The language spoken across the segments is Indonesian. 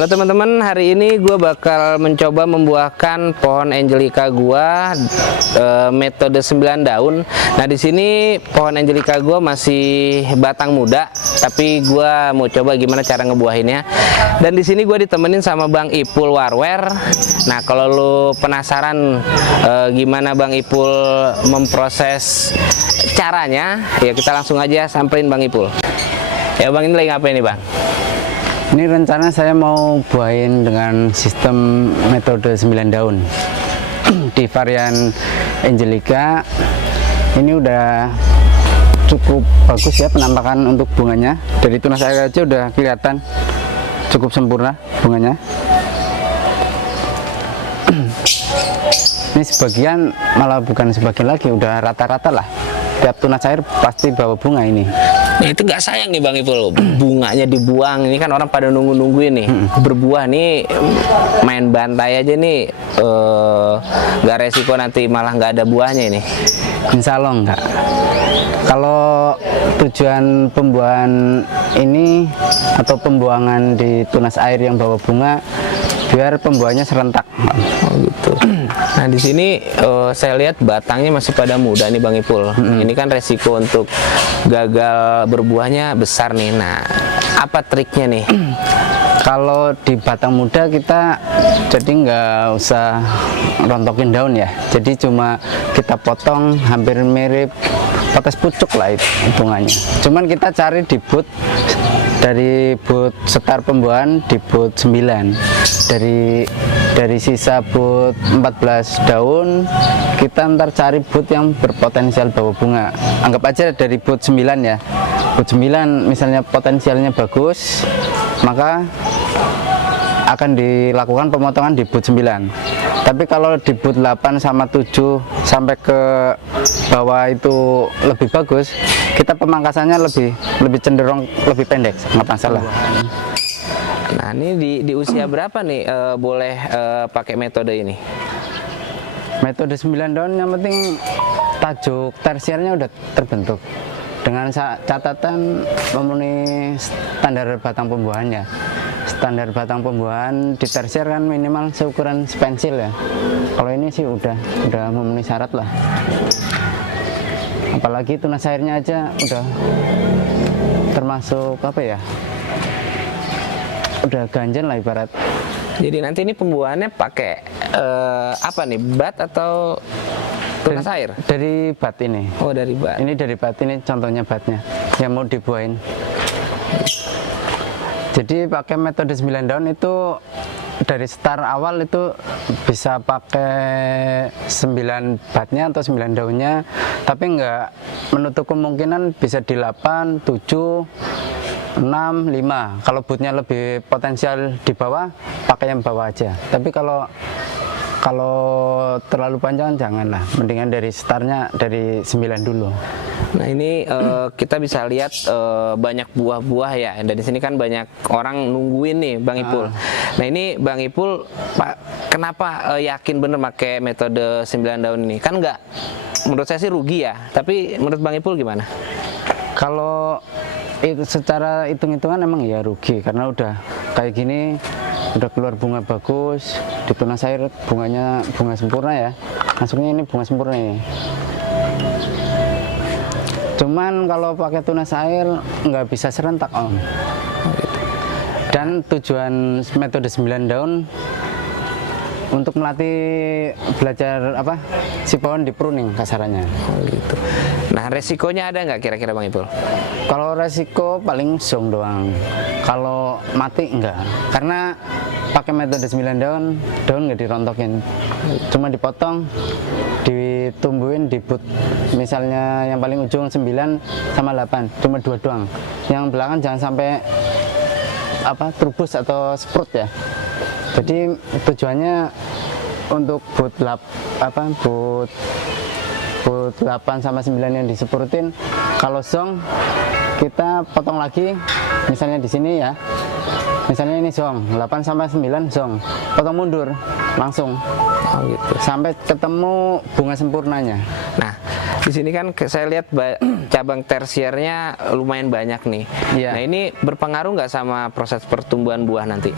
Halo teman-teman, hari ini gue bakal mencoba membuahkan pohon Angelica gue metode 9 daun. Nah di sini pohon Angelica gue masih batang muda, tapi gue mau coba gimana cara ngebuahinnya. Dan di sini gue ditemenin sama Bang Ipul Warwer. Nah kalau lu penasaran gimana Bang Ipul memproses caranya, ya kita langsung aja samperin Bang Ipul. Ya Bang, ini lagi ngapain nih Bang? Ini rencana saya mau buahin dengan sistem metode 9 daun di varian Angelica. Ini udah cukup bagus ya penampakan untuk bunganya. Dari tunas air aja udah kelihatan cukup sempurna bunganya. Ini sebagian, malah bukan sebagian lagi, udah rata-rata lah. Tiap tunas air pasti bawa bunga ini. Nah itu nggak sayang nih Bang Ipul, bunganya dibuang. Ini kan orang pada nunggu-nungguin nih berbuah nih, main bantai aja nih, nggak resiko nanti malah nggak ada buahnya ini. Insya Allah enggak. Kalau tujuan pembuahan ini atau pembuangan di tunas air yang bawa bunga, biar pembuahannya serentak. Oh gitu. Nah di sini saya lihat batangnya masih pada muda nih Bang Ipul. Ini kan resiko untuk gagal berbuahnya besar nih. Nah apa triknya nih? Kalau di batang muda kita jadi nggak usah rontokin daun ya. Jadi cuma kita potong hampir mirip potes pucuk lah itu hitungannya. Cuman kita cari di boot, dari boot setar pembuahan di boot 9. Dari sisa boot 14 daun, kita ntar cari boot yang berpotensial bawa bunga. Anggap aja dari boot 9 ya. Boot 9 misalnya potensialnya bagus, maka akan dilakukan pemotongan di boot 9. Tapi kalau di boot 8 sama 7 sampai ke bawah itu lebih bagus, kita pemangkasannya lebih cenderung lebih pendek, nggak masalah. Nah ini di usia berapa nih boleh pakai metode ini? Metode 9 daun yang penting tajuk tersiernya udah terbentuk dengan catatan memenuhi standar batang pembuahannya. Standar batang pembuahan di tersier kan minimal seukuran spensil ya. Kalau ini sih udah memenuhi syarat lah. Apalagi tunas airnya aja udah termasuk apa ya? Udah ganjen lah ibarat. Jadi nanti ini pembuahannya pakai apa nih, bat atau tunas air? Dari bat ini. Oh dari bat. Ini dari bat, ini contohnya batnya yang mau dibuahin. Jadi pakai metode 9 daun itu dari start awal itu bisa pakai 9 batnya atau 9 daunnya, tapi nggak menutup kemungkinan bisa di 8, 7, 6, 5. Kalau bootnya lebih potensial di bawah, pakai yang bawah aja. Tapi kalau terlalu panjang janganlah, mendingan dari startnya dari 9 dulu. Nah ini kita bisa lihat banyak buah-buah ya, dan di sini kan banyak orang nungguin nih Bang Ipul. Nah ini Bang Ipul, kenapa yakin bener pakai metode 9 daun ini? Kan nggak, menurut saya sih rugi ya, tapi menurut Bang Ipul gimana? Kalau itu secara hitung-hitungan emang ya rugi, karena udah kayak gini, udah keluar bunga bagus, di tunas air bunganya bunga sempurna ya, masuknya ini bunga sempurna ini. Cuman kalau pakai tunas air nggak bisa serentak Om. Dan tujuan metode 9 daun untuk melatih belajar apa si pohon di pruning kasarannya. Oh gitu. Nah resikonya ada nggak kira-kira Bang Ipul? Kalau resiko paling zong doang. Kalau mati enggak. Karena pakai metode 9 daun nggak dirontokin. Cuma dipotong, ditumbuhin di boot. Misalnya yang paling ujung 9 sama 8, cuma 2 doang. Yang belakang jangan sampai apa trubus atau sprout ya. Jadi tujuannya untuk boot 8 sama 9 yang disepurutin, kalau zong kita potong lagi, misalnya di sini ya, misalnya ini zong 8 sama 9 zong, potong mundur langsung. Oh gitu. Sampai ketemu bunga sempurnanya. Nah di sini kan saya lihat cabang tersiernya lumayan banyak nih. Iya. Nah ini berpengaruh nggak sama proses pertumbuhan buah nanti?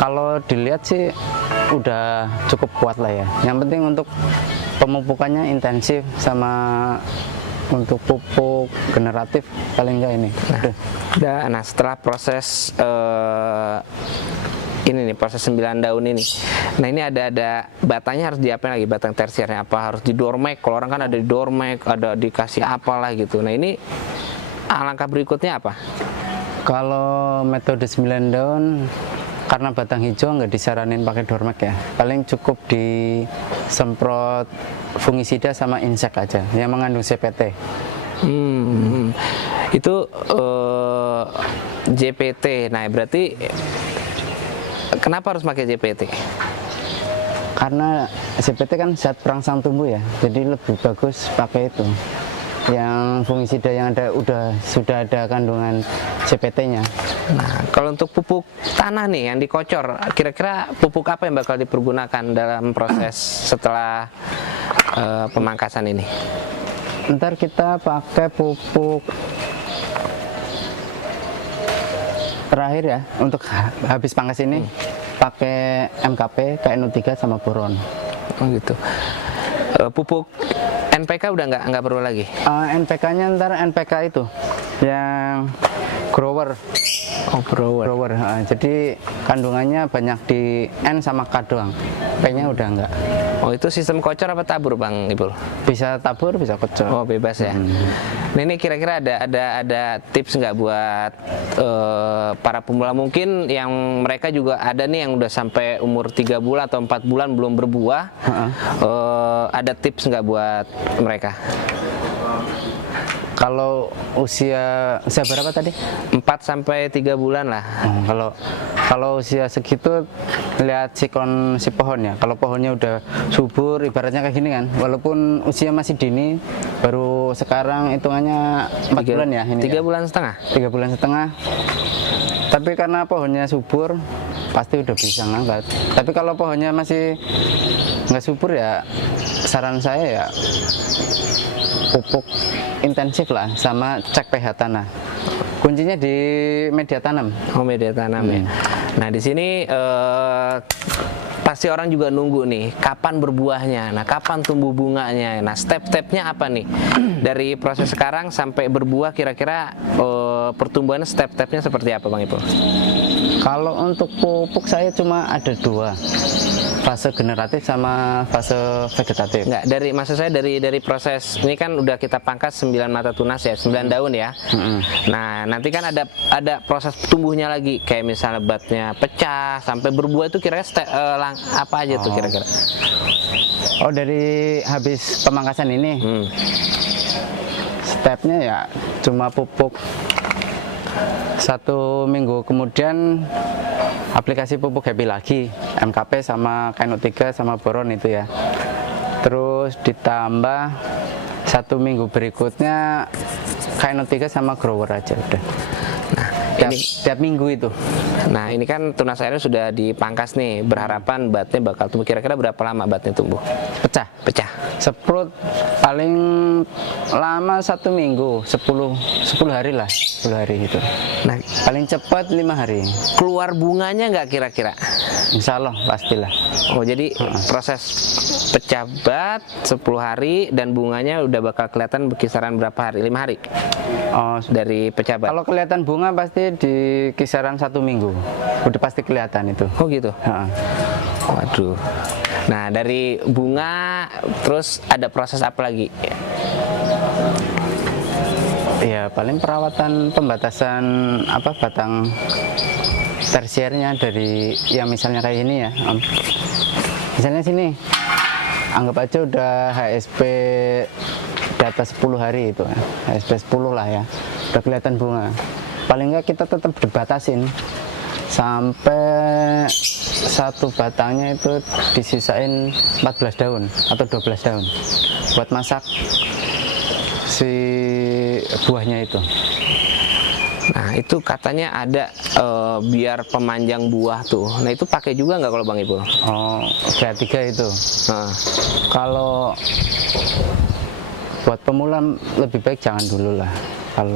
Kalau dilihat sih udah cukup kuat lah ya. Yang penting untuk pemupukannya intensif, sama untuk pupuk generatif paling enggak ini. Nah setelah proses ini nih, proses 9 daun ini. Nah ini ada batangnya harus diapain lagi, batang tersiernya apa harus didormek? Kalau orang kan ada didormek, ada dikasih apalah gitu. Nah ini langkah berikutnya apa? Kalau metode 9 daun, karena batang hijau nggak disaranin pakai dormek ya, paling cukup disemprot fungisida sama insek aja yang mengandung CPT. Itu JPT. Nah berarti kenapa harus pakai JPT? Karena CPT kan zat perangsang tumbuh ya, jadi lebih bagus pakai itu. Yang fungisida yang sudah ada kandungan CPT-nya. Nah, kalau untuk pupuk tanah nih yang dikocor, kira-kira pupuk apa yang bakal dipergunakan dalam proses setelah pemangkasan ini? Ntar kita pakai pupuk terakhir ya, untuk habis pangkas ini pakai MKP, KNO3 sama boron. Oh gitu. Pupuk NPK udah nggak perlu lagi? NPK-nya ntar NPK itu yang grower. Oh grower. Jadi kandungannya banyak di N sama K doang. P-nya udah enggak. Oh itu sistem kocor apa tabur Bang Ipul? Bisa tabur, bisa kocor. Oh bebas ya. Nah ini kira-kira ada tips nggak buat para pemula mungkin yang mereka juga ada nih yang udah sampai umur 3 bulan atau 4 bulan belum berbuah. Ada tips nggak buat mereka? Kalau usia berapa tadi? 4 sampai 3 bulan lah. Kalau usia segitu lihat sikon si pohonnya. Kalau pohonnya udah subur, ibaratnya kayak gini kan. Walaupun usia masih dini, baru sekarang hitungannya 4 bulan ya ini. 3 bulan setengah. 3 bulan setengah. Tapi karena pohonnya subur, pasti udah bisa ngangkat. Tapi kalau pohonnya masih nggak subur ya, saran saya ya pupuk intensif lah, sama cek pH tanah. Kuncinya di media tanam. Oh media tanam ya. Nah di sini pasti orang juga nunggu nih kapan berbuahnya. Nah kapan tumbuh bunganya. Nah step-stepnya apa nih dari proses sekarang sampai berbuah, kira-kira pertumbuhannya step-stepnya seperti apa Bang Ipul? Kalau untuk pupuk saya cuma ada 2, fase generatif sama fase vegetatif. Enggak, maksud saya dari proses ini kan udah kita pangkas 9 mata tunas ya, 9 daun ya. Nah nanti kan ada proses tumbuhnya lagi, kayak misalnya batnya pecah sampai berbuah, itu kira-kira apa aja tuh kira-kira? Oh dari habis pemangkasan ini, stepnya ya cuma pupuk 1 minggu kemudian aplikasi pupuk Happy lagi, MKP sama KNO3 sama boron itu ya. Terus ditambah 1 minggu berikutnya KNO3 sama grower aja udah. Nah, tiap minggu itu. Nah ini kan tunas airnya sudah dipangkas nih, berharapan batnya bakal tumbuh. Kira-kira berapa lama batnya tumbuh? Pecah. Seprut paling lama 1 minggu, 10 hari lah, 10 hari gitu. Nah paling cepat 5 hari. Keluar bunganya nggak kira-kira? Insya Allah pastilah. Oh jadi proses pecah bat 10 hari dan bunganya udah bakal kelihatan berkisaran berapa hari? 5 hari? Oh, dari pecah bat. Kalau kelihatan bunga pasti di kisaran 1 minggu, udah pasti kelihatan itu. Oh gitu. Waduh. Nah dari bunga terus ada proses apa lagi? Ya paling perawatan pembatasan batang tersiernya dari yang misalnya kayak ini ya. Misalnya sini, anggap aja udah HSP di atas 10 hari itu, HSP 10 lah ya, udah kelihatan bunga. Paling enggak kita tetap dibatasin sampai 1 batangnya itu disisain 14 daun atau 12 daun buat masak si buahnya itu. Nah itu katanya ada biar pemanjang buah tuh. Nah itu pakai juga nggak kalau Bang Ipul? Oh, GA3 itu. Kalau buat pemula lebih baik jangan dulu lah.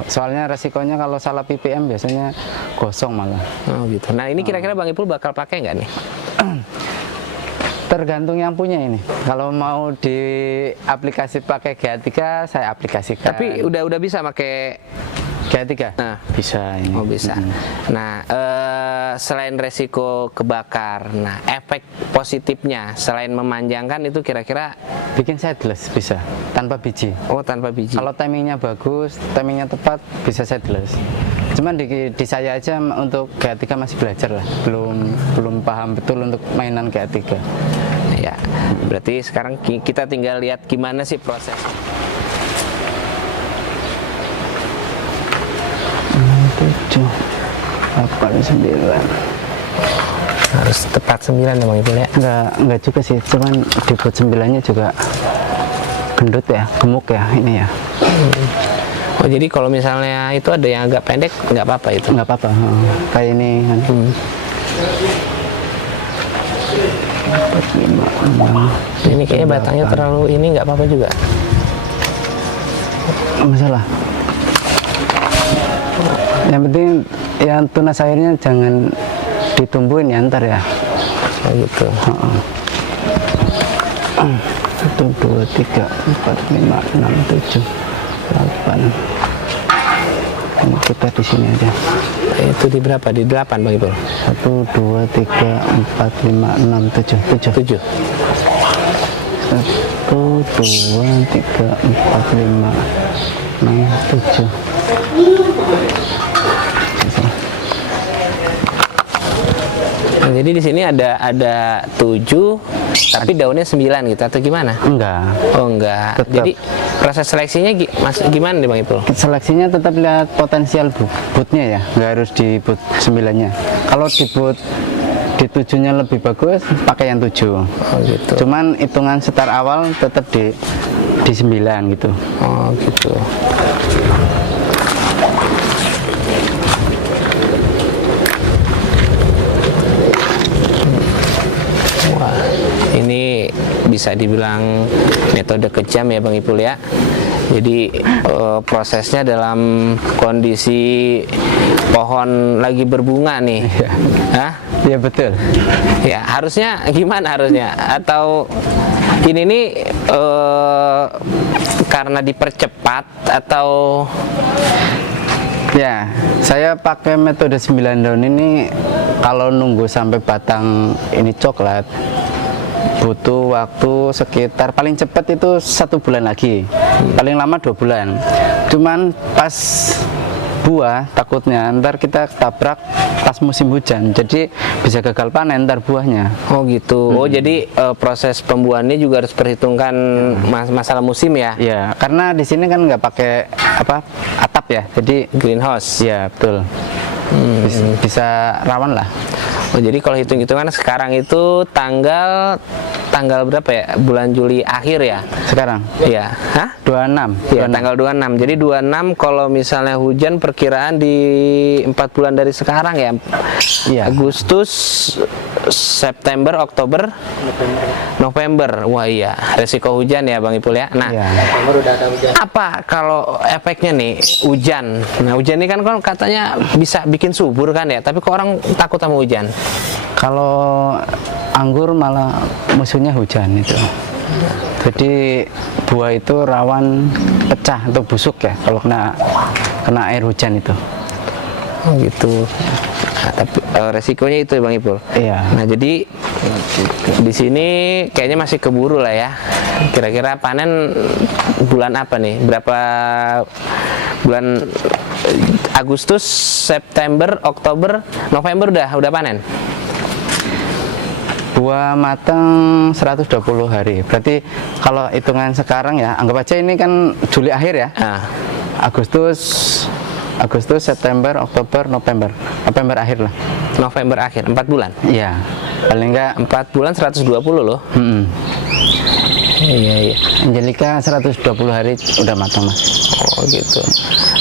Soalnya resikonya kalau salah PPM biasanya gosong malah. Oh gitu. Nah ini kira-kira Bang Ipul bakal pakai nggak nih? Tergantung yang punya ini. Kalau mau di aplikasi pakai GA3 saya aplikasikan. Tapi udah bisa pakai GA3? Nah, bisa ini. oh bisa. Nah, selain resiko kebakar, nah efek positifnya selain memanjangkan itu kira-kira Bikin seedless bisa tanpa biji. oh tanpa biji. Kalau timingnya bagus, timingnya tepat bisa seedless. Cuman di saya aja untuk GA3 masih belajar lah, belum paham betul untuk mainan GA3. Ya, berarti sekarang kita tinggal lihat gimana sih proses. 7, 8, 9. Harus tepat 9 ya Bang Ipul ya? Enggak juga sih, cuman dibuat 9-nya juga gendut ya, gemuk ya ini ya. Oh jadi kalau misalnya itu ada yang agak pendek nggak apa-apa itu? Nggak apa-apa, kayak ini kan. 4, 5, 6. Ini kayaknya batangnya terlalu ini nggak apa-apa juga. Nggak masalah. Yang penting yang tunas airnya jangan ditumbuhin ya ntar ya. Oh gitu. 1, 2, 3, 4, 5, 6, 7, 8. Ini kita di sini aja. Itu di berapa? Di 8 Bang Ipul? 1, 2, 3, 4, 5, 6, 7. 7. 1, 2, 3, 4, 5, 6, 7. Nah, jadi di sini ada 7, tapi daunnya 9 gitu atau gimana? Enggak. Oh enggak. Tetap. Jadi proses seleksinya gimana nih Bang Ipul? Seleksinya tetap lihat potensial bootnya ya, nggak harus di boot 9-nya. Kalau di boot di 7-nya lebih bagus, pakai yang 7. Oh gitu. Cuman hitungan start awal tetap di 9 gitu. Oh gitu. Wah, ini bisa dibilang metode kejam ya Bang Ipul ya. Jadi prosesnya dalam kondisi pohon lagi berbunga nih. Hah? Iya betul. Ya harusnya gimana harusnya? Atau ini nih karena dipercepat atau? Ya, saya pakai metode 9 daun ini kalau nunggu sampai batang ini coklat butuh waktu sekitar paling cepat itu 1 bulan lagi, paling lama 2 bulan. Cuman pas buah takutnya ntar kita tabrak pas musim hujan, jadi bisa gagal panen ntar buahnya. Oh gitu. Oh jadi proses pembuahannya juga harus perhitungkan masalah musim ya? Ya, karena di sini kan nggak pakai atap ya, jadi Greenhouse. ya betul. Bisa rawan lah. Oh jadi kalau hitung-hitungan sekarang itu tanggal berapa ya? Bulan Juli akhir ya? Sekarang? Iya. Hah? 26. Iya, tanggal 26. Jadi 26 kalau misalnya hujan perkiraan di 4 bulan dari sekarang ya. Iya. Agustus, September, Oktober, November. Wah iya, resiko hujan ya Bang Ipul ya. Nah, Iya. apa kalau efeknya nih hujan? Nah, hujan ini kan katanya bisa bikin subur kan ya, tapi kok orang takut sama hujan? Kalau anggur malah musuhnya hujan itu. Jadi buah itu rawan pecah atau busuk ya kalau kena air hujan itu. Oh gitu. Nah, tapi resikonya itu ya Bang Ipul. Iya. Nah jadi di sini kayaknya masih keburu lah ya. Kira-kira panen bulan apa nih? Berapa bulan? Agustus, September, Oktober, November udah panen. Buah matang 120 hari. Berarti kalau hitungan sekarang ya, anggap aja ini kan Juli akhir ya. Nah. Agustus, September, Oktober, November akhir lah. November akhir, 4 bulan. Iya, paling enggak 4 bulan 120 loh. Iya. Angelica 120 hari udah matang mas. Oh gitu.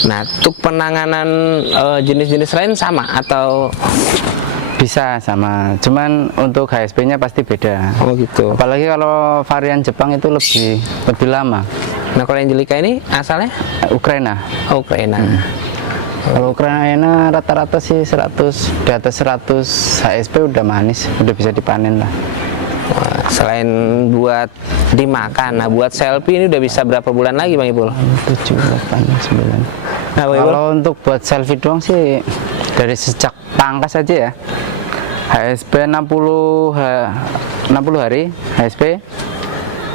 Nah, untuk penanganan jenis-jenis lain sama atau Bisa sama, cuman untuk HSP-nya pasti beda. Oh gitu. Apalagi kalau varian Jepang itu lebih lama. Nah kalau Angelica ini asalnya Ukraina. Ukraina. Kalau Ukraina rata-rata sih 100, di atas 100 HSP udah manis, udah bisa dipanen lah. Wah, selain buat dimakan, nah buat selfie ini udah bisa berapa bulan lagi Bang Ipul? 7, 8, 9. Nah, Bang Ipul? Kalau untuk buat selfie doang sih dari sejak pangkas aja ya. HSP 60 hari HSP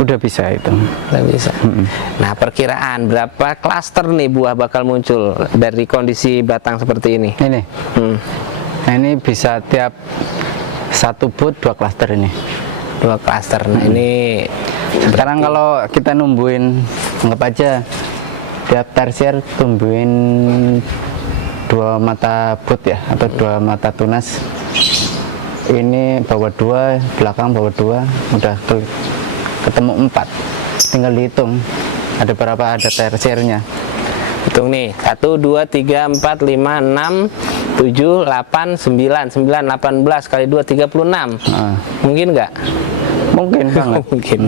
udah bisa itu. Udah bisa. Nah perkiraan berapa klaster nih buah bakal muncul dari kondisi batang seperti ini? Ini. Nah, ini bisa tiap satu but 2 klaster ini. 2 klaster. Nah ini Sekarang kalau kita numbuhin, anggap aja tiap tersier tumbuhin 2 mata but ya, atau 2 mata tunas. Ini bawah 2, belakang bawah 2, udah ketemu 4. Tinggal dihitung ada berapa ada tersiernya. hitung nih 1, 2, 3, 4, 5, 6, 7, 8, 9, 18 kali 2 36. Mungkin nggak? Mungkin banget. Mungkin.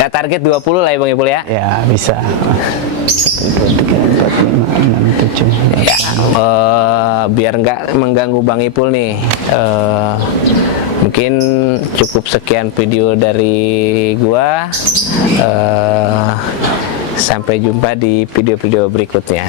Ya target 20 lah ya Bang Ipul ya. Ya bisa. 1, 2, 3, 4, 5, 6, 7. Ya, biar nggak mengganggu Bang Ipul nih, mungkin cukup sekian video dari gua. Sampai jumpa di video-video berikutnya.